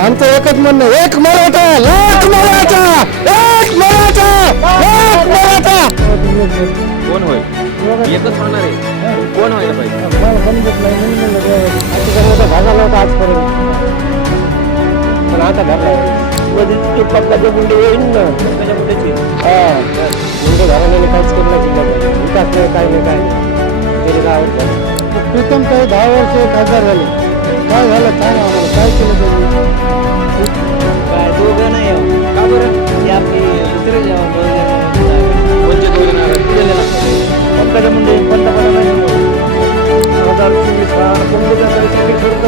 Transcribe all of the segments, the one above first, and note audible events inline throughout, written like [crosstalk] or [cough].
आमचं एकच म्हणणं एक मराठा लाख मराठा एक मराठा एक मराठा. कोण होईल? एकच होणार आहे. कोण व्हायला पाहिजे मला समजत नाही म्हणून म्हणलं ते अतिशय मोठा झाला नव्हता आजपर्यंत पण आता येईन ना. पंकजा मुंडेची हा. गुंडे घराण्याने काहीच केलं नाही जिल्ह्यात विकास नाही काय नाही काय तरी दहा वर्ष झाले. प्रीतम काही दहा वर्ष खासदार झाले. काय झालं? सांगा आम्हाला काय केलं त्यांनी काय दोघं नाही हो. का बरं? ते आपली दुसरे वंचित वगैरे. पंकजा मुंडे. हजार चोवीस पंकजासाठी खर्च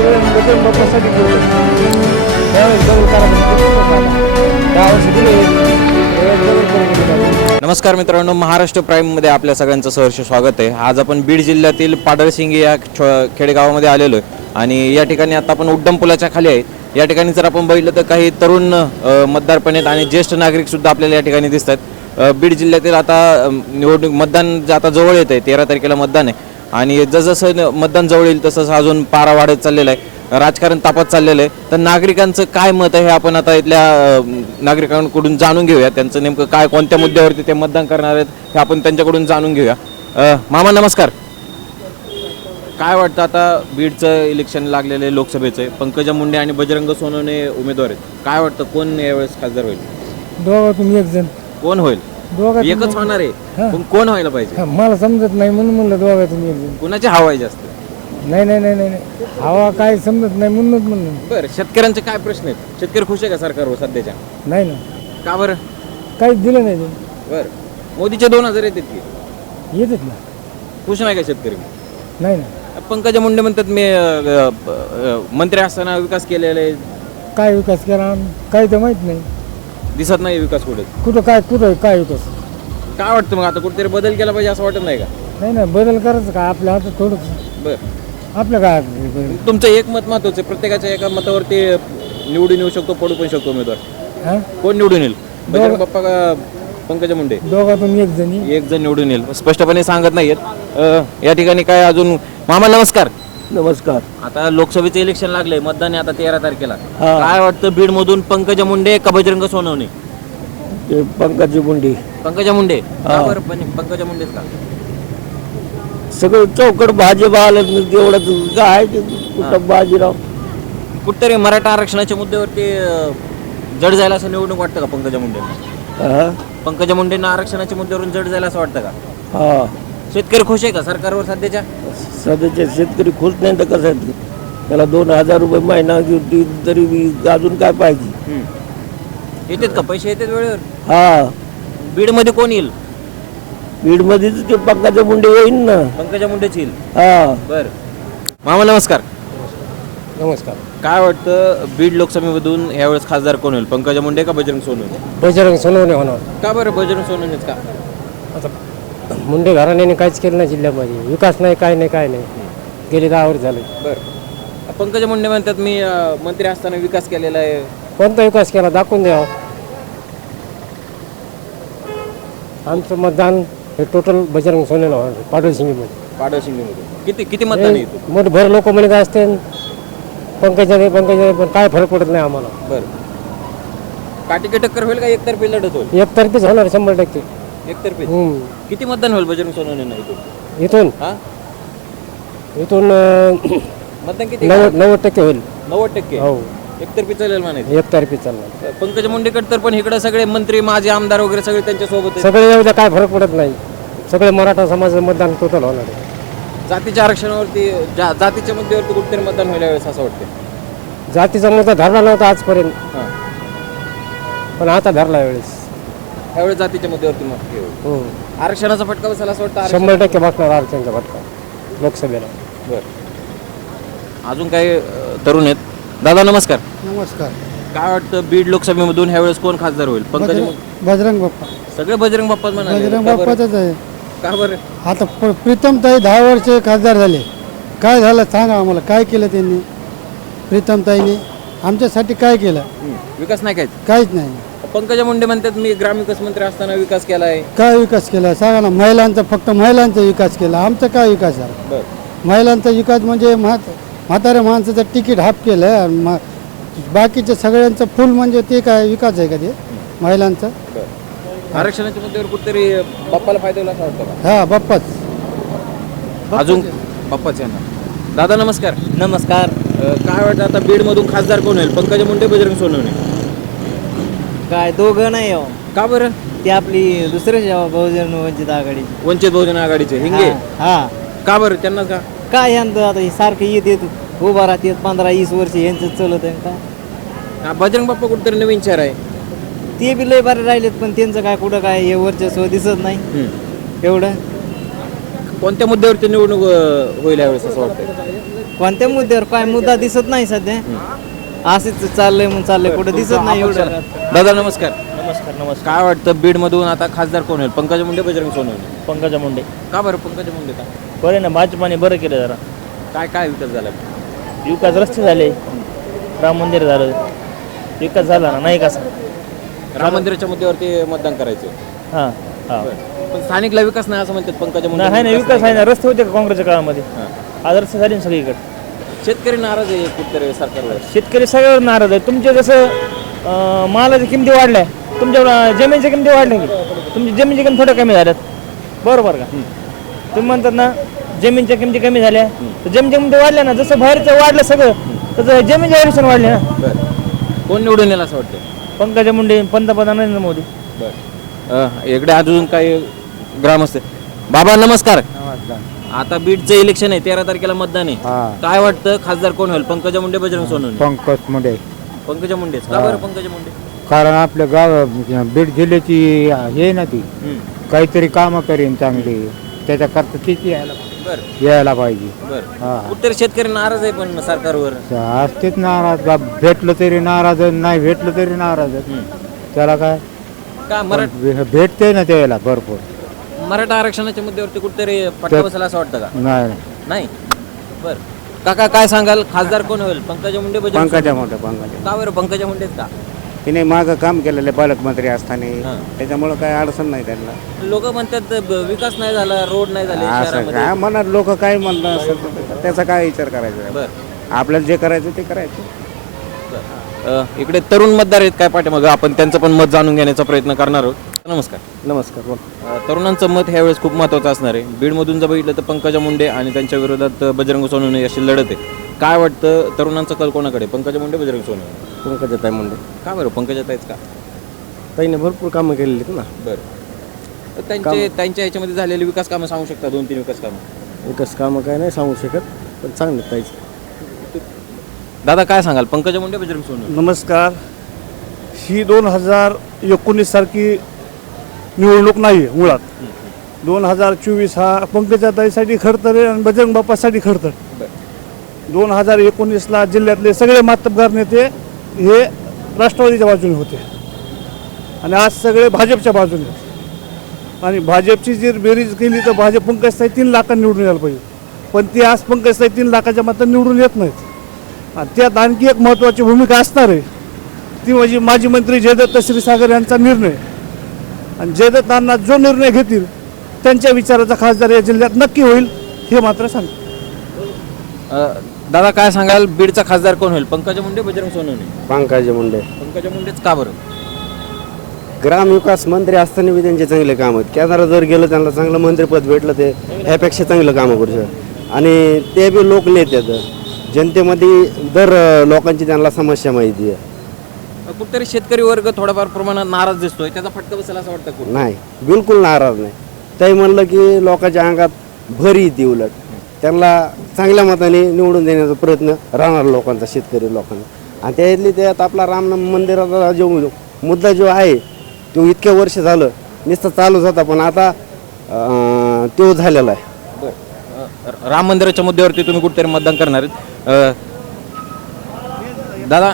त्यावेळेस दहा वर्ष दिले. नमस्कार मित्रांनो महाराष्ट्र प्राईममध्ये आपल्या सगळ्यांचं सहर्ष स्वागत आहे. आज आपण बीड जिल्ह्यातील पाडळसिंगी या खेडेगावामध्ये आलेलो आहे. आणि या ठिकाणी आता आपण उड्डम पुलाच्या खाली आहे. या ठिकाणी जर आपण बघितलं तर काही तरुण मतदारपणे मतदार पण आहेत आणि ज्येष्ठ नागरिक सुद्धा आपल्याला या ठिकाणी दिसत आहेत बीड जिल्ह्यातील आता निवडणूक मतदान जे आता जवळ येत आहे तेरा तारखेला मतदान आहे. आणि जसजसं मतदान जवळ येईल तसंच अजून पारा वाढत चाललेला आहे. राजकारण तापत चाललेलं आहे. तर नागरिकांचं काय मत आहे हे आपण आता इथल्या नागरिकांकडून जाणून घेऊया त्यांचं नेमकं काय कोणत्या मुद्द्यावरती ते मतदान करणार आहेत हे आपण त्यांच्याकडून जाणून घेऊया. मामा नमस्कार. काय वाटतं आता बीडचं इलेक्शन लागलेलं आहे लोकसभेचं? पंकजा मुंडे आणि बजरंग सोनवणे उमेदवार आहेत. काय वाटतं कोण यावेळेस खासदार होईल? दोघातून एक जण. कोण होईल? दोघातून एकच होणार आहे. पण कोण व्हायला पाहिजे? हा, मला समजत नाही म्हणून म्हणलं दोघातून एक जण. कुणाची हवा आहे जास्त? नाही नाही नाही नाही नाही. हवा काय समजत नाही म्हणूनच म्हणलं. बरं शेतकऱ्यांचे काय प्रश्न आहेत? शेतकरी खुश आहे का सरकारवर सध्याच्या? नाही ना. का बरं? काहीच दिलं नाही ते बरं. मोदीचे दोन हजार येतात की? येतच ना. खुश नाही का शेतकरी? नाही ना. पंकजा मुंडे म्हणतात मी अ, अ, अ, मंत्री असताना विकास केलेला आहे. काय विकास केला? काही तर माहीत नाही. दिसत नाही विकास कुठे. कुठं काय कुठं काय विकास? काय वाटतं मग आता कुठेतरी बदल केला पाहिजे असं वाटत नाही का? नाही ना बदल करायचं का? आपल्या हातात थोडंच. बरं. आपल्या काय हातात आहे बदल? तुमचं एक मत महत्वाचं आहे प्रत्येकाच्या एका मतावरती निवडून येऊ शकतो पडू पण शकतो उमेदवार. हा? कोण निवडून येईल? बजरंग बाप्पा का पंकजा मुंडे? दोघातून एक जणी. एक जण निवडून येईल. स्पष्टपणे सांगत नाहीयेत. अ, या ठिकाणी काय अजून मामा नमस्कार. नमस्कार. आता लोकसभेचं इलेक्शन लागलंय मतदान आहे आता तेरा तारखेला. काय वाटतं बीड मधून पंकजा मुंडे का बजरंग सोनवणे? ते पंकजा मुंडे. पंकजा मुंडे? का बरं पण पंकजा मुंडेच का? सगळं चौकट भाजप आलं तेवढं काय ते कुठं बाजीराव. कुठतरी मराठा आरक्षणाच्या मुद्द्यावरती अ, जड जायला असं निवडणूक वाटतं का पंकजा मुंडे हा. पंकजा मुंडेंना आरक्षणाच्या मुद्द्यावरून जड जायला असं वाटतं का? हा. शेतकरी खुश आहे का सरकारवर सध्याच्या? सध्याचे शेतकरी खुश नाही तर कसं आहे? ते? त्याला दोन हजार रुपये महिना देऊ तरी बी अजून काय पाहिजे? येतात का? पैसे येतात वेळेवर? हा. बीडमध्ये कोण येईल? बीडमध्येच ते पंकजा मुंडे येईन ना. पंकजा मुंडेच येईल? हा. बर. मामा नमस्कार. नमस्कार. काय वाटतं बीड लोकसभेमधून यावेळेस खासदार कोण होईल? पंकजा मुंडे का बजरंग सोनवणे? बजरंग सोनवणे होणार. का बरं बजरंग सोनवणेच का? आता मुंडे घराण्याने काहीच केलं नाही जिल्ह्यामध्ये. विकास नाही काय नाही काय नाही. गेले दहा वर्ष झाले. बरं. पंकजा मुंडे म्हणतात मी अं, मंत्री असताना विकास केलेला आहे. कोणता विकास केला? दाखवून द्यावा आमचं मतदान हे टोटल बजरंग सोनेला होणार पाडळसिंगीमध्ये पाडळसिंगीमध्ये किती किती मतदान येतो मोठे भर लोक म्हणत असते पंकजा नाही पंकजा पण काय फरक पडत नाही आम्हाला. बरं. काटिके टक्कर होईल का? एकतर्फी लढत होईल? एकतर्फीच होणार शंभर टक्के. एकतर्फी? हम्म. किती मतदान होईल बजरंग सोनवणे इथून? इथून? हा? इथून अं, मतदान किती नव्वद नव्वद टक्के होईल. नव्वद टक्के? हो. एकतर्फी चालेल म्हणायचं. एकतर्फी चालणार पंकजा मुंडेकडे तर पण इकडे सगळे मंत्री माजी आमदार वगैरे सगळे त्यांच्यासोबत आहेत. सगळे येऊ द्या काय फरक पडत नाही. सगळे मराठा समाजाचं मतदान टोटल होणार आहे. जातीच्या आरक्षणावरती जा- जातीच्या मुद्द्यावरती कुठेतरी मतदान व्हायला वेळेस असं वाटतं जातीचा मुद्दा धरला नव्हता आजपर्यंत. हां. पण आता धरला वेळेस त्यावेळेस जातीच्या मुद्द्यावरती मत हे होईल. हो. आरक्षणाचा फटका बसायला असं वाटतं आरक्षण? शंभर टक्के बसणार आरक्षणचा फटका लोकसभेला. बरं. अजून काही अ, तरुण आहेत. दादा नमस्कार. नमस्कार. काय वाटतं बीड लोकसभेमधून ह्यावेळेस कोण खासदार होईल? पंकज बजरंग बाप्पा. सगळे बजरंग बाप्पा म्हणाले बजरंग का बरं? बाप्पाच आहे. का बरं? आता प- प्रीतमताई दहा वर्ष खासदार झाले. काय झालं सांगा आम्हाला काय केलं त्यांनी? प्रीतमताईने आमच्यासाठी काय केलं? हं. विकास नाही काय काहीच नाही. पंकजा मुंडे म्हणतात मी ग्रामविकास मंत्री असताना विकास केला आहे काय विकास केला? सांगा ना महिलांचा फक्त महिलांचा विकास केला. आमचा काय विकास आहे बरं. महिलांचा विकास म्हणजे म्हात म्हाताऱ्या माणसाचं तिकीट हाफ केलं आणि मा- बाकीचे सगळ्यांचं फुल म्हणजे ते काय विकास आहे का ते? महिलांचा? आरक्षणाच्या मुद्द्यावर कुठेतरी बाप्पाला फायदा होईल असं वाटतं का? हा बाप्पाच. अजून बाप्पाच यांना. दादा नमस्कार. नमस्कार. अ, काय वाटतं आता बीड मधून खासदार कोण होईल? पंकजा मुंडे बजरंग सोनवणे? काय दोघं नाही हो. का बरं? ती आपली दुसरे बहुजन वंचित आघाडीची. वंचित बहुजन आघाडीचे हिंगे? हा हा. का बरं त्यांना का? काय यांचं आता हे सारखं येत येत उभा राहते पंधरा वीस वर्ष यांचं चलत आहे काय? हा, बजरंग बाप्पा कुठेतरी नवीन शहर आहे. ते बी लय बरे राहिलेत पण त्यांचं काय कुठं काय हे वर्चस्व दिसत नाही. हम्म. एवढं? कोणत्या मुद्द्यावरती निवडणूक अ, होईल यावेळेस असं वाटतं कोणत्या मुद्द्यावर? काय मुद्दा दिसत नाही सध्या. असंच चाललंय म्हणून चाललंय. कुठं दिसत नाही एवढं. दादा नमस्कार. नमस्कार नमस्कार. काय वाटतं बीड मधून आता खासदार कोण होईल? पंकजा मुंडे बजरंग सोनवणे? पंकजा मुंडे. का बरं पंकजा मुंडे का? बरे ना भाजपाने बरं केलं जरा. काय काय विकास झाला? विकास रस्ते झाले. राम मंदिर झालं. विकास झाला ना नाही कसा राम मंदिराच्या मुद्द्यावरती मतदान करायचं हां हां. पण स्थानिकला विकास नाही असं म्हणतात पंकजा मुंडे नाही आहे ना विकास आहे ना रस्ते होते का काँग्रेसच्या काळामध्ये? हां. आज रस्ते झाले ना सगळीकडे. शेतकरी नाराज आहे कुठतरी सरकारवर. शेतकरी सगळ्यावर नाराज आहे. तुमचे जसं अं, मालाच्या किमती वाढल्या तुमच्या अं, जमिनीच्या किमती वाढल्या की तुमची जमिनीच्या किमती थोड्या कमी झाल्यात. बरोबर का? तुम्ही म्हणतात ना जमीनच्या किमती कमी झाल्या. तर जमिनीच्या किमती वाढल्या ना जसं बाहेरचं वाढलं सगळं तसं जमीनच्या व्हॅल्युशन वाढले ना. बरं. कोण निवडून येईल असं वाटतं पंकजा मुंडे पंतप्रधान नरेंद्र मोदी. बरं. इकडे अजून काही ग्रामस्थ बाबा नमस्कार. आता बीडचं इलेक्शन आहे तेरा तारखेला मतदान आहे. हा. काय वाटतं? खासदार कोण होईल? पंकजा मुंडे बजरंग सोनवणे. पंकज मुंडे. पंकजा का बरं पंकजा मुंडे? कारण आपल्या गाव बीड जिल्ह्याची हे ना ती. हम्म. काहीतरी कामं करीन चांगली. त्याच्याकरता तीच यायला बरं. यायला पाहिजे. बरं. हा. कुठतरी शेतकरी नाराज आहे पण सरकारवर. असतेच नाराज. बा भेटलं तरी नाराज नाही भेटलं तरी नाराज. त्याला काय? का भेटते ना त्याला भरपूर. मराठा आरक्षणाच्या मुद्द्यावरती कुठतरी पट्टा बसला असं वाटतं का? नाही. नाही? बर. काका काय सांगाल? खासदार कोण होईल? पंकजा मुंडे बजरंग पंकजा मोठं पंकजा? का बरं पंकजा मुंडेच का? तिने मागं काम केलेलं आहे पालकमंत्री असताना. हां. त्याच्यामुळं काय अडचण नाही त्यांना. लोक म्हणतात ब- विकास नाही झाला रोड नाही झाले असं शहरामध्ये. काय म्हणत लोक काय म्हणणं असेल त्याचा काय विचार करायचा? बर. आपल्याला जे करायचं ते करायचं. अ, इकडे तरुण मतदार आहेत काय पाठीमागं? आपण त्यांचं पण मत जाणून घेण्याचा प्रयत्न करणार आहोत. नमस्कार. नमस्कार बोल. अ, तरुणांचं मत ह्यावेळेस खूप महत्त्वाचं असणार आहे. बीडमधून जर बघितलं तर पंकजा मुंडे आणि त्यांच्या विरोधात बजरंग सोनवणे अशी लढत आहे. काय वाटतं तरुणांचा कल कोणाकडे? पंकजा मुंडे बजरंग सोनवणे? पंकजा ताई मुंडे. का बरं? पंकजा ताईच का? ताईने भरपूर कामं केलेली आहेत ना. बरं. तर त्यांचे त्यांच्या ह्याच्यामध्ये झालेले विकास कामं सांगू शकता दोन तीन विकास कामं? विकास कामं काय नाही सांगू शकत पण चांगले ताईचे. दादा काय सांगाल? पंकजा मुंडे बजरंग सोनवणे? नमस्कार. ही दोन हजार एकोणीस सारखी निवडणूक नाही आहे मुळात दोन हजार चोवीस हा पंकजाताईसाठी खडतर आहे आणि बजरंग बाप्पासाठी खडतर दोन हजार एकोणीसला जिल्ह्यातले सगळे मातबगार नेते हे राष्ट्रवादीच्या बाजूने होते. आणि आज सगळे भाजपच्या बाजूने. आणि भाजपची जर बेरीज केली तर भाजप पंकजताई तीन लाखांनी निवडून यायला पाहिजे. पण ती आज पंकजताई तीन लाखाच्या मतात निवडून येत नाहीत. आणि त्यात आणखी एक महत्त्वाची भूमिका असणार आहे. ती म्हणजे माजी मंत्री जयदत्त क्षीरसागर यांचा निर्णय. आणि जयदत्तांना जो निर्णय घेतील त्यांच्या विचाराचा खासदार या जिल्ह्यात नक्की होईल हे मात्र सांगतो. अ, दादा काय सांगाल? बीडचा खासदार कोण होईल? पंकजा मुंडे बजरंग सोनवणे? पंकजा मुंडे. पंकजा मुंडेच का बरं? ग्रामविकास मंत्री असताना बी त्यांचे चांगले काम आहेत. केंद्रात जर गेलं त्यांना चांगलं मंत्रिपद भेटलं ते ह्यापेक्षा चांगलं कामं करू शकतात. आणि ते बी लोक नेत्यात जनतेमध्ये दर लोकांची त्यांना समस्या माहिती आहे. कुठतरी शेतकरी वर्ग थोड्याफार प्रमाणात नाराज दिसतोय. त्याचा फटका बसेल असं वाटतं कुठं? नाही बिलकुल नाराज नाही. त्याही म्हणलं की लोकांच्या अंगात भर येते उलट. त्यांना चांगल्या मताने निवडून देण्याचा प्रयत्न राहणार लोकांचा शेतकरी लोकांना. आणि त्यातली त्यात आपला राम मंदिराचा जो मुद्दा जो आहे तो इतक्या वर्ष झालं नुसतं चालूच होता पण आता अं, तो झालेला आहे. अ, राम मंदिराच्या मुद्द्यावरती तुम्ही कुठेतरी मतदान करणार आहेत. अ, दादा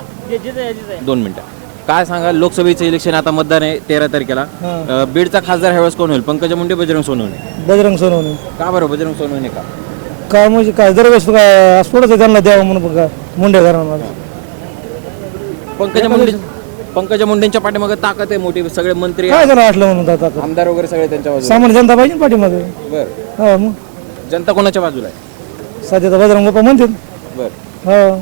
दोन मिनिटं. काय सांगा लोकसभेचं इलेक्शन आता मतदान आहे तेरा तारखेला. अ, बीडचा खासदार ह्यावेळेस कोण होईल? पंकजा मुंडे बजरंग सोनवणे. बजरंग सोनवणे. का बरं बजरंग सोनवणे का? काय म्हणजे काय दरवेळेस काय थोडंसं त्यांना द्यावं म्हणून मुंडे घरांना पंकजा मुंडे पंकजा मुंडेंच्या पाठीमागे ताकद आहे मोठी सगळे मंत्री काय जरा असलं म्हणून आता? आमदार वगैरे सगळे त्यांच्या बाजूला सामान्य जनता पाहिजे ना पाठीमागे. बरं. हो मग. जनता कोणाच्या बाजूला आहे? सध्या तर बजरंग बाप्पा म्हणतील. बरं. हो.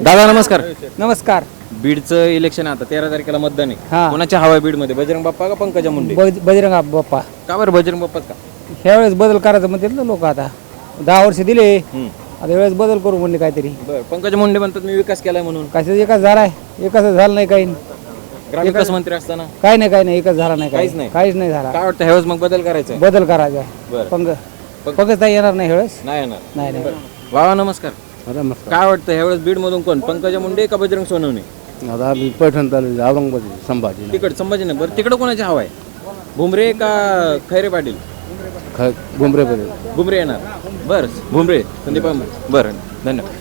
दादा नमस्कार. नमस्कार. बीडचं इलेक्शन आहे आता तेरा तारखेला मतदान हा. आहे कोणाच्या हवा आहे बीडमध्ये? बजरंग बाप्पा का पंकजा मुंडे? बजरंग बाप्पा? का बरं बजरंग बाप्पाच का? ह्यावेळेस बदल करायचं म्हणते ना लोक आता. दहा वर्ष दिले. हम्म. आता वेळेस बदल करू म्हणले काहीतरी. बरं पंकजा मुंडे म्हणतात मी विकास केलाय म्हणून. कशाचं एकाच झाला आहे. एकाच झालं नाही काही. ग्रामविकास मंत्री असताना? काही नाही काही नाही. एकच झाला नाही काहीच काही नाही. काहीच नाही झाला. काय वाटतं ह्यावेळेस मग बदल करायचा आहे? बदल करायचा बरं. पंग पंकज ताई येणार नाही ह्यावेळेस? नाही येणार. नाही नाही. बाबा नमस्कार. काय वाटतं ह्यावेळेस बीड मधून कोण? पंकजा मुंडे का बजरंग सोनवणे? आता आम्ही पैठण तालुक्यात औरंगाबाद संभाजी. तिकड संभाजीनगर. तिकडं कोणाची हवा आहे? भुमरे का खैरे पाटील? गुमरेपर्यंत भुमरे येणार. बर भुमरे संदीप भुमरे. बरं धन्यवाद.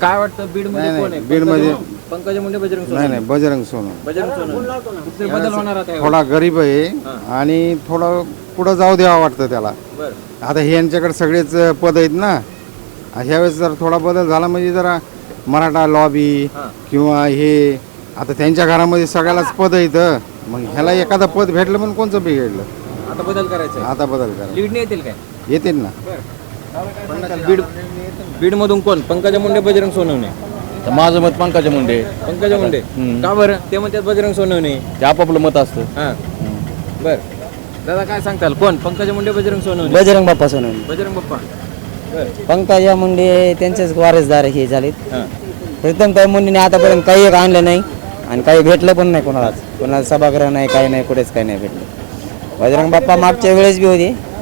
काय वाटतं बीडमध्ये कोण आहे? बीडमध्ये पंकजा मुंडे बजरंग नाही सोनवणे? नाही बजरंग सोनू बजरंग सोनवणे. कुठेतरी बदल होणार आता. थोडा गरीब आहे आणि थोडं पुढं जाऊ द्यावं वाटतं त्याला. बरं. आता हे यांच्याकडे सगळेच पद आहेत ना. ह्यावेळेस जर थोडा बदल झाला म्हणजे जरा मराठा लॉबी किंवा हे आता त्यांच्या घरामध्ये सगळ्यालाच पद आहेत मग ह्याला एखादं पद भेटलं पण कोणचं बिघडलं आता बदल करायचा आता बदल करा लीड नाही येतील काय? येतील ना. बीड बीड मधून कोण? पंकजा मुंडे बजरंग सोनवणे. माझं मत पंकजा मुंडे. पंकजा मुंडे. का बरं? ते म्हणतात बजरंग सोनवणे. ते आपापलं मत असतं. हा. बर. दादा काय सांगताल? कोण? पंकजा मुंडे बजरंग सोनवणे? बजरंग बाप्पा सोनवणे. बजरंग बाप्पा. पंकजा मुंडे त्यांचेच वारसदार हे झालेत. हा प्रीतम ताई मुंडेने आतापर्यंत काही एक आणलं नाही आणि काही भेटलं पण नाही कोणालाच. कोणाला सभागृह नाही काही नाही कुठेच काही नाही भेटलं. बजरंग बाप्पा मागच्या वेळेस बी होते.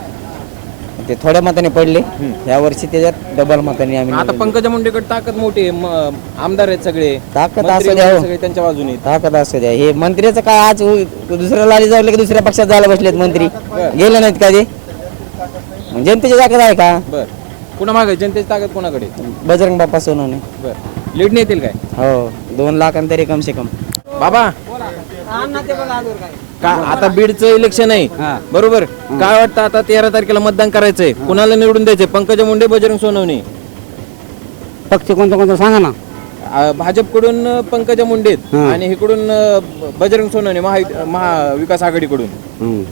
ते थोड्या मताने पडले. या वर्षी त्याच्यात डबल मताने आम्ही आता पंकजा मुंडेकडे ताकद मोठी आहे. म- आमदार आहेत सगळे. ताकद असू द्या हो. सगळे त्यांच्या बाजूने आहेत. ताकद असू द्या. हे मंत्र्याचं काय आज उ- दुसऱ्या लाली जावले की दुसऱ्या पक्षात जायला बसलेत मंत्री. गेले नाहीत का ते? मग जनतेची ताकद आहे का? बर. कुणा मागे जनतेची ताकद कोणाकडे? बजरंग बाप्पा सोनवणे. बर. लीड नाही येतील काय? हो दोन लाखांतरी कम से कम. बाबा! का आता बीडचं इलेक्शन आहे. बरोबर? काय वाटतं आता तेरा तारखेला मतदान करायचंय? कुणाला निवडून द्यायचंय? पंकजा मुंडे बजरंग सोनवणे? पक्ष कोणता कोणता सांगा ना. आ, भाजपकडून पंकजा मुंडे आहेत. आणि इकडून बजरंग सोनवणे महा महाविकास आघाडीकडून.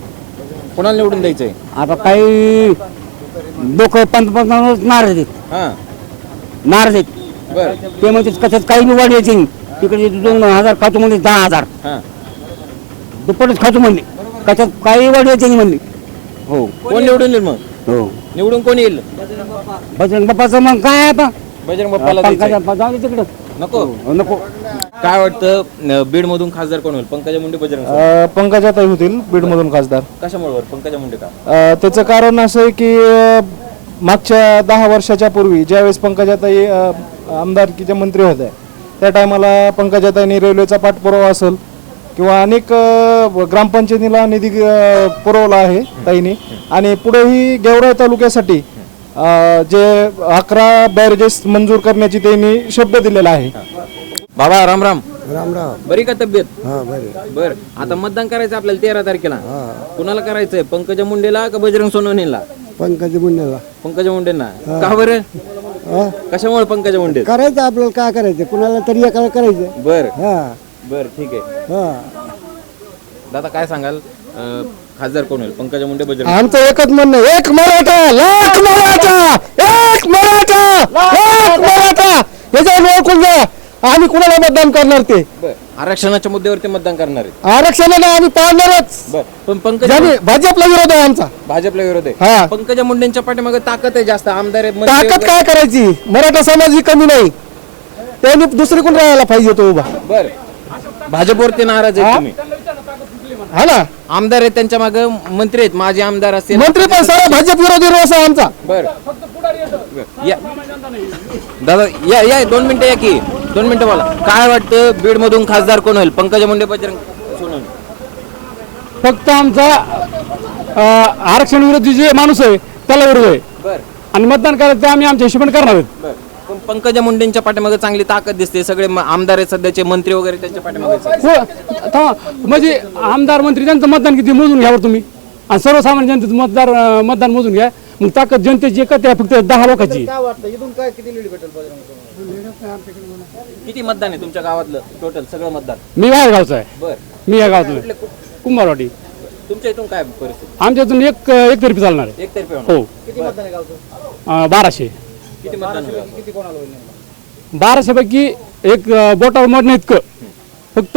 कुणाला निवडून द्यायचंय? आता काही लोक पंतप्रधान नाराज आहेत हा. नाराज आहेत बर. ते म्हणजे कशात काही निवड यायची तिकडे दोन हजार खातो म्हणजे दहा हजार. हा. दुप्पटच खातो म्हणले. कशात काही वाढ यायची नाही म्हणली. हो. कोण निवडून येईल मग? हो. निवडून कोण येईल? बजरंग बाप्पाचं मग काय आता? बजरंग बाप्पाला द्यायचंय. पंकजा जाऊ दे तिकडं. नको. हो, नको. काय वाटतं बीड मधून खासदार कोण होईल? पंकजा मुंडे बजरंग सोनवणे? अं, पंकजाताई होतील बीडमधून खासदार. कशामुळे? पंकजा मुंडे का? अं, त्याचं कारण असं आहे की अं, मागच्या दहा वर्षाच्या पूर्वी ज्यावेळेस पंकजाताई अं, आमदारकीच्या मंत्री होत्या त्या टायमाला पंकजाताईंनी रेल्वेचा पाठपुरावा असेल किंवा अनेक अं, ग्रामपंचायतीला निधी अं, पुरवला आहे ताईने. आणि पुढेही गेवराई तालुक्यासाठी अं, जे अकरा बॅरेजेस मंजूर करण्याची त्यांनी शब्द दिलेला आहे. बाबा राम राम. राम राम. बरी का तब्येत? हा बरे. बर. आता मतदान करायचं आपल्याला तेरा तारखेला. कुणाला करायचंय? पंकजा मुंडेला का बजरंग सोनवणेला? पंकज मुंडेला. पंकजा मुंडेंना. का बरं? कशामुळे पंकजा मुंडे? करायचं आपल्याला काय करायचं? कुणाला तरी एकाला करायचं. बर. हा. बर ठीक आहे. हा. दादा काय सांगाल? अं, खासदार कोण होईल? पंकजा मुंडे बजरंग आमचं एकच म्हणणं आहे, एक मराठा लाख मराठा एक मराठा एक मराठा. याच्यावर ओळखून जा आम्ही कुणाला मतदान करणार ते? बर. आरक्षणाच्या मुद्द्यावरती मतदान करणार आहे आरक्षणाला आम्ही पाळणारच. बर. पण पंकजा ज्याने भाजपला विरोध आहे आमचा. भाजपला विरोध आहे. हा. पंकजा मुंडेंच्या पाठीमागे ताकद आहे जास्त आमदार मंत्री ताकद वगैरे. काय करायची? मराठा समाज ही कमी नाही. त्यांनी दुसरी कोण राहायला पाहिजे तो उभा. बर. भाजपवरती नाराज आहे तुम्ही. हा ना? आमदार आहेत त्यांच्या मागे मंत्री आहेत माझे आमदार असतील मंत्री पण सारा भाजप विरोधी रोष आहे आमचा. बर. या दादा या या दोन मिनिटं या की. दोन मिनिटं बोला. काय वाटतं? बीड मधून खासदार कोण होईल? पंकजा मुंडे बजरंग सोनवणे. फक्त आमचा अं, आरक्षण विरोधी जे माणूस आहे त्याला विरोध आहे. बर. आणि मतदान करायचं आम्ही आमच्या हिशोबाने करणार आहेत. बर. पण पंकजा मुंडेंच्या पाठीमागे चांगली ताकद दिसते. सगळे म- आमदार आहेत सध्याचे मंत्री वगैरे त्यांच्या पाठीमागे आहेत. हो थांबा. म्हणजे आमदार मंत्री त्यांचं मतदान किती मोजून घ्यावर तुम्ही. आणि सर्वसामान्य जनतेचं मतदार मतदान मोजून घ्या. मग ताकद जनतेची एकच आहे फक्त दहा लोकांची. किती मतदान आहे तुमच्या गावातलं? टोटल सगळं मतदान. मी बाहेर गावचा आहे. बर. मी या गावचा आहे. कुंभारवाडी. तुमच्या इथून काय परिस्थिती? आमच्या इथून एक एक तर्फी चालणार आहे. एक तर्फे होणार. हो. किती मतदान आहे गावचं? अं, बाराशे. किती मतदान होईल? बाराशेपैकी एक अं, बोटावर मोडणं इतकं. फक्त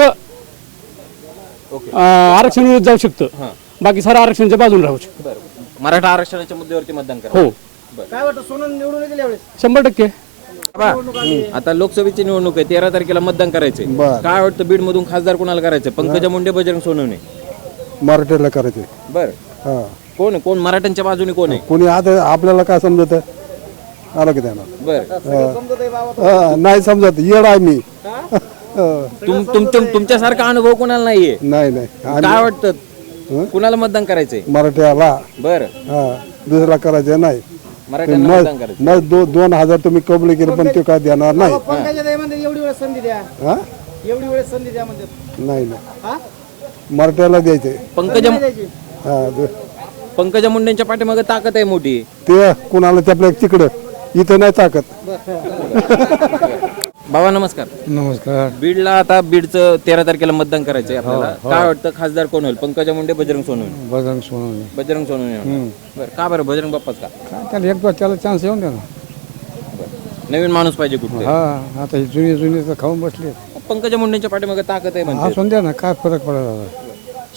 ओके. अं, आरक्षण विरोध जाऊ शकतं. बाकी सारं आरक्षणाच्या बाजूने राहू बरं. मराठा आरक्षणाच्या मुद्द्यावरती मतदान करा. हो. काय वाटतं सोनं निवडून येतील यावेळेस? शंभर टक्के. बाबा, आता लोकसभेची निवडणूक आहे तेरा तारखेला मतदान करायचंय. काय वाटतं बीड मधून खासदार कोणाला करायचं? पंकजा मुंडे बजरंग सोनवणे. मराठीला करायचे बर. हा. कोण? कोण? मराठ्यांच्या बाजूने कोण आहे? कोणी आता आपल्याला काय समजत? आलं की त्याला बर. हा, नाही समजत. येड आहे मी. हा, तुम तुम तुम- तुमच्यासारखा अनुभव कोणाला नाहीये? नाही नाही. आणि काय वाटतं? कुणाला मतदान करायचंय? मराठ्याला. बर. हा दुसरा करायचं नाही. मराठ्यांना मतदान करायचं नाही दो दोन हजार तुम्ही कबले केले पण ते काय देणार नाही. पंकजा ताई म्हणते एवढी वेळेस संधी द्या. हा? एवढी वेळेस संधी द्या म्हणते. नाही नाही. मराठ्याला द्यायचे पंकजा हा दु- पंकजा मुंडेंच्या पाठीमागे ताकद आहे मोठी. ते कुणाला त्यापल्या तिकडं. इथं नाही ताकद. [laughs] बाबा नमस्कार. नमस्कार. बीडला आता बीडचं तेरा तारखेला मतदान करायचंय आपल्याला. काय वाटतं खासदार कोण होईल? पंकजा मुंडे बजरंग सोनवणे? बजरंग सोनवणे. बजरंग सोनवणे बरं का बरं? बजरंग बाप्पाच का? काय त्याला एक बार त्याला चान्स येऊन द्या ना नवीन माणूस पाहिजे कुठे हा आता ही जुनी जुनी तर खाऊन बसले. पंकजा मुंडेंच्या पाठीमागे ताकद आहे म्हणते. असून द्या ना काय फरक पडला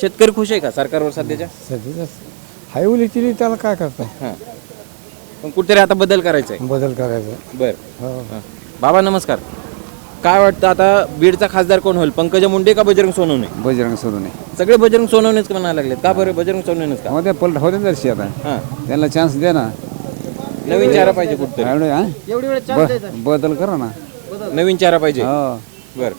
शेतकरी खुश आहे का सरकारवर सध्याच्या? सध्या हायवली केली त्याला काय करता हां. पण कुठेतरी आता बदल करायचा आहे बदल करायचा. बर. हो. हां. बाबा नमस्कार. काय वाटतं आता बीडचा खासदार कोण होईल? पंकजा मुंडे का बजरंग सोनवणे? बजरंग सोडून सगळे बजरंग सोनवणेच म्हणायला लागलेत. का बरं? बजरंग सोनवणेच का? मध्ये पलट होते जरशी आता. हां. त्यांना चान्स दे ना. नवीन चेहरा पाहिजे एवढे, हा? ब- बदल करा ना. नवीन चेहरा पाहिजे. हो. बर.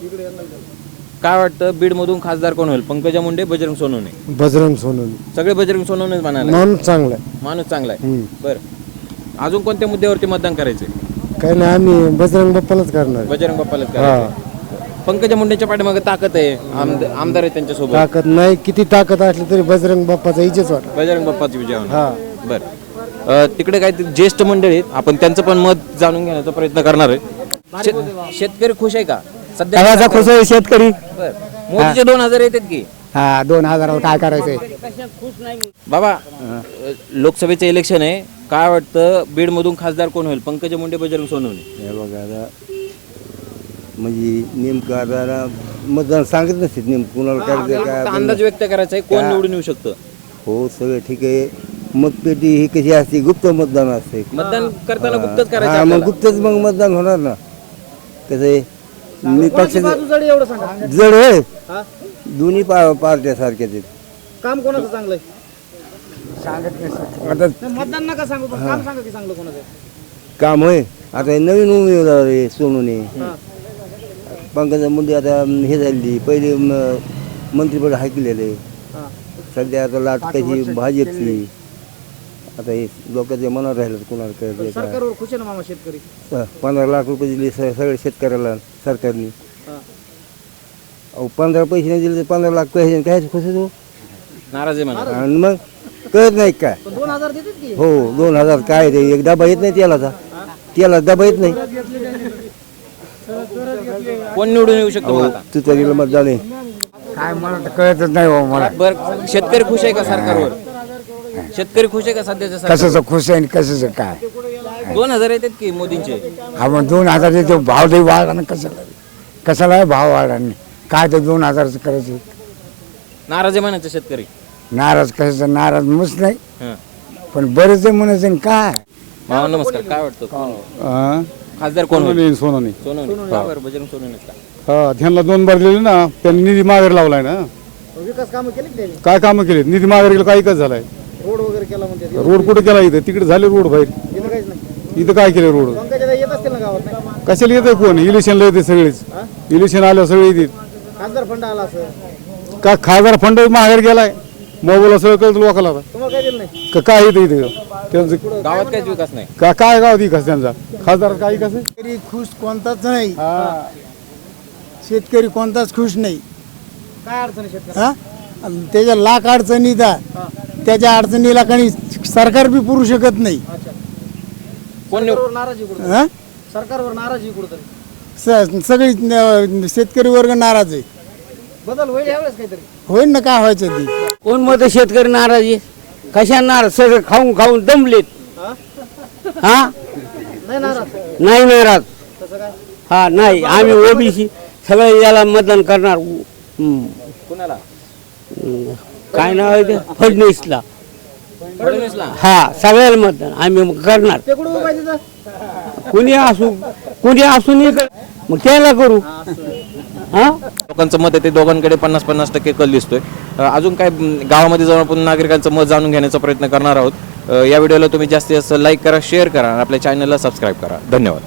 काय वाटतं बीड मधून खासदार कोण होईल? पंकजा मुंडे बजरंग सोनवणे? बजरंग सोनवणे. सगळे बजरंग सोनवणेच म्हणाले. म्हणून चांगलं आहे. माणूस चांगला आहे. बर. अजून कोणत्या मुद्द्यावरती मतदान करायचे काही नाही आम्ही बजरंग बाप्पालाच करणार. बजरंग बाप्पालाच करायचं पंकजा मुंडेच्या पाठीमागे ताकद आहे आमद- आमदार आहे त्यांच्यासोबत. ताकद नाही किती ताकद असली तरी बजरंग बाप्पाचा इजेच वाटत बजरंग बाप्पाची विजय होणार. बर. अ, तिकडे काय ते ज्येष्ठ मंडळी आहेत आपण त्यांचं पण मत जाणून घेण्याचा प्रयत्न करणार आहे. शेत- शेतकरी खुश आहे का? सध्या खुश आहे शेतकरी. बर. मोदीचे दोन हजार येतात की? हा दोन हजारावर काय करायचंय? बाबा अ, लोकसभेचे इलेक्शन आहे काय वाटतं बीड मधून खासदार कोण होईल? पंकजा मुंडे बजरंग सोनवणे. हे बघा आता म्हणजे नेमकं आता मतदान सांगत नसते नेमकं कुणाला काय फक्त अंदाज व्यक्त करायचा आहे कोण निवडून येऊ शकतं? हो सगळं ठीक आहे. मतपेटी ही कशी असते? गुप्त मतदान असते. मतदान करताना गुप्तच करायचं हा मग आपल्याला. गुप्तच मग मतदान होणार ना. कसं आहे? मी पक्षाचं एवढं सांगा. जड आहे दोन्ही पा पार्ट्या सारख्याच आहेत. काम कोणाचं चांगलं आहे? आता नाही, मतदान नका सांगू पण काम सांगा की चांगलं कोणाचं आहे. काम होय? आता हे नवीन उमेदवार आहे सोनूने. हा. पंकजा मुंडे आता हे झाली पहिले म- मंत्रिपद हाकलेले हा. सध्या आता लाट कशी भाजपची आता हे लोकांच्या मनावर राहिलं कुणाला करायचं काय सरकारवर खुश आहे ना मामा शेतकरी? पंधरा लाख रुपये दिले स- सगळ्या शेतकऱ्याला सरकारने. हा. अहो पंधरा पैसे नाही दिले तर पंधरा लाख पैसे काय खुश आहे तो? नाराज आहे म्हणा. आणि मग? कळत नाही काय पण दोन हजार देतात की? हो दोन हजार काय ते एक डबा येत नाही त्याला त्याला डबा येत नाही. कोण निवडून येऊ शकतो मग आता? तू मतदान आहे काय मला तर कळतच नाही बाबा मला. बर शेतकरी खुश आहे का सरकारवर? शेतकरी खुश आहे का सध्याच्या सरकार? कशाचं खुश आहे आणि कशाचं काय? दोन हजार येतात की मोदींचे? आपण दोन हजार देतो भाव दे वाढला ना कशाला? कशाला आहे भाव वाढला नाही. काय तर दोन हजारचं करायचं? नाराज आहे म्हणायचं शेतकरी. नाराज कशाचं? नाराज मुच नाही. हं. पण बरेच म्हणायचं आणि काय? मामा नमस्कार. काय वाटतं कोण खासदार कोण होईल? सोनवणे सोनवणे सोनवणे का बरं बजरंग सोनवणेच का? हा त्यांना दोन बार दिले ना त्यांनी निधी माघारी लावलाय ना. विकास कामं केली की त्यांनी? काय कामं केले निधी माघारी गेलं काय एकच झालाय. रोड वगैरे केला म्हणते रोड कुठे केला इथं? तिकडे झाले रोड बाहेर. इथं काहीच नाही. इथं काय केले रोड? पंकजा ताई येत असतील ना गावात? नाही कशाला येते कोण? इलेक्शनला येते सगळेच. इलेक्शन आल्यावर सगळे येते खासदार फंड आला असं. का खासदार फंड माघारी गेलाय? मोबाईलला सगळं कळतं आता. तुम्हाला काय दिलं नाही? का काय येतं इथं? त्यांचं गावात काहीच विकास नाही. का काय गाव विकास त्यांचा? खासदार काय विकास आहे? शेतकरी खुश कोणताच नाही. शेतकरी कोणताच खुश नाही. काय अडचण आहे शेतकरी हा? आणि त्याच्या लाख अडचणी येतात त्याच्या अडचणीला काही सरकार बी पुरू शकत नाही. कोण निव- सरकारवर नाराजी कुठं हा? सरकारवर नाराजी कुठं स- सगळी न- शेतकरी वर्ग नाराज आहे. बदल होईल यावेळेस काहीतरी. होईल ना काय व्हायचं ती? कोण मत शेतकरी नाराजी कशा नाराज? सगळं खाऊन खाऊन दमलेत. हा? नाही नाराज. नाही नाराज तसं काय हा नाही. आम्ही ओबीसी. सगळे याला मतदान करणार. हम्म. कुणाला? हम्म. काय नाव आहे ते? फडणवीसला. फडणवीसला? हा सगळ्याला मतदान. आम्ही करणार. कुणी असू कुणी असून मग त्याला करू. हा लोकांचं मत आहे ते दोघांकडे पन्नास पन्नास टक्के कल दिसतोय. अ, अजून काय म, गावामध्ये जाऊन आपण नागरिकांचं मत जाणून घेण्याचा प्रयत्न करणार आहोत. अ, या व्हिडिओला तुम्ही जास्तीत जास्त लाईक करा शेअर करा आणि आपल्या चॅनलला सबस्क्राईब करा. धन्यवाद.